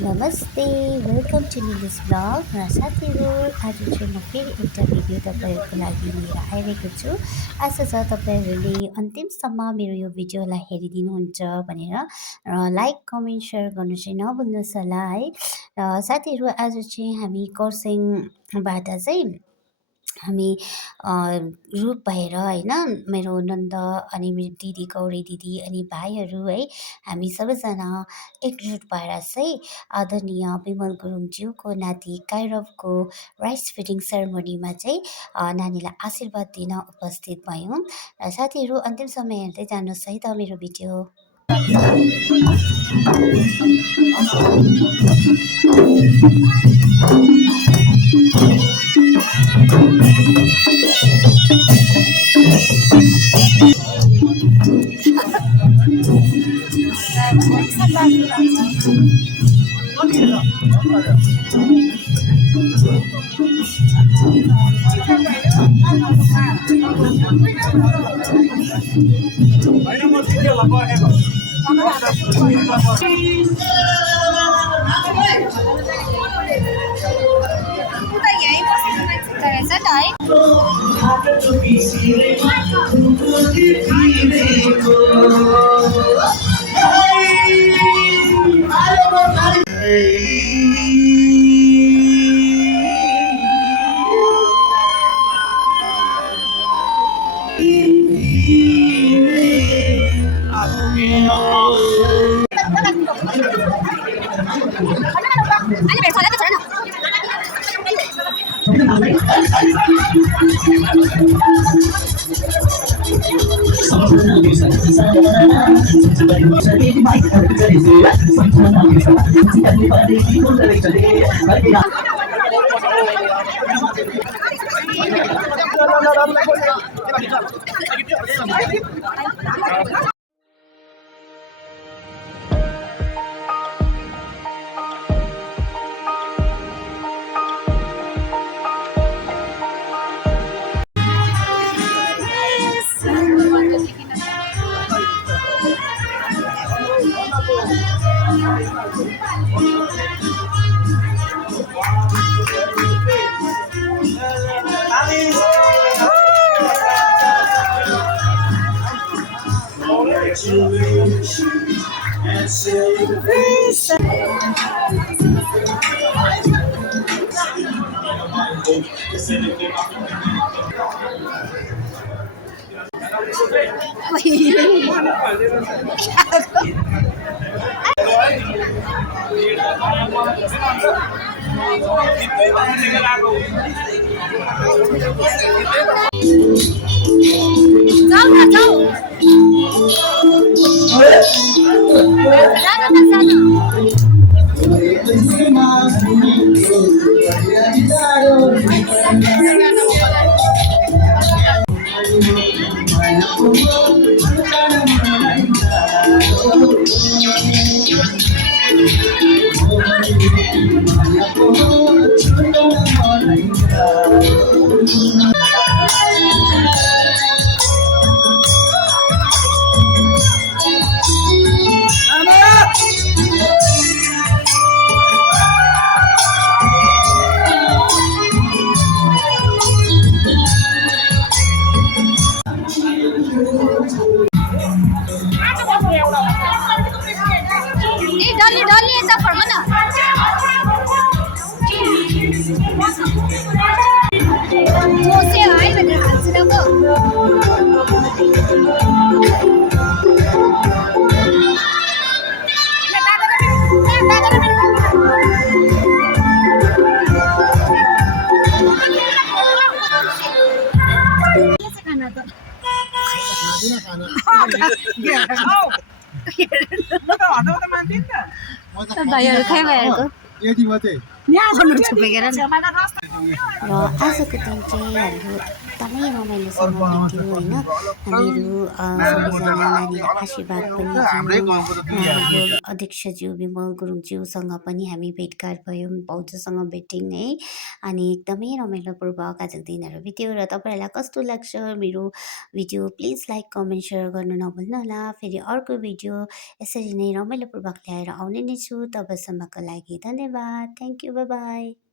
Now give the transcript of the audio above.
नमस्ते, welcome to निलिस blog र साथीहरू आज चाहिँ म फेरि एउटा भिडियो तपाईँहरूको लागि लिएर आइरहेको छु। आशा छ तपाईँहरूले अन्तिमसम्म मेरो यो भिडियोलाई हेरिदिनुहुन्छ भनेर र लाइक कमेन्ट सेयर गर्नु चाहिँ नभुल्नुहोस् होला है। र साथीहरू आज चाहिँ हामी खरसाङबाट चाहिँ हामी ग्रुप भएर होइन मेरो नन्द अनि मेरो दिदी गौरी दिदी अनि भाइहरू है हामी सबैजना एकजुट भएर चाहिँ आदरणीय विमल गुरुङज्यूको नाति काइरवको राइस फिडिङ सेरेमोनीमा चाहिँ नानीलाई आशीर्वाद दिन उपस्थित भयौँ र साथीहरू अन्तिम समय हेर्दै जानुहोस् है त मेरो भिडियो। भाइहरू खै भाइहरूको र आजको दिन चाहिँ हाम्रो एकदमै रमाइलोसँग बित्यो होइन। हामीहरू सबैजना नानीलाई आशीर्वाद पनि दियौँ। हाम्रो अध्यक्षज्यू विमल गुरुङज्यूसँग पनि हामी भेटघाट भयौँ, भाउजूसँग भेट्यौँ है। अनि एकदमै रमाइलोपूर्वक आजको दिनहरू बित्यो। र तपाईँहरूलाई कस्तो लाग्छ मेरो video, please like comment share गर्नु नभुल्नुहोला। फेरि अर्को भिडियो यसरी नै रमाइलोपूर्वक ल्याएर आउने नै छु। तबसम्मको लागि धन्यवाद। Thank you. By by.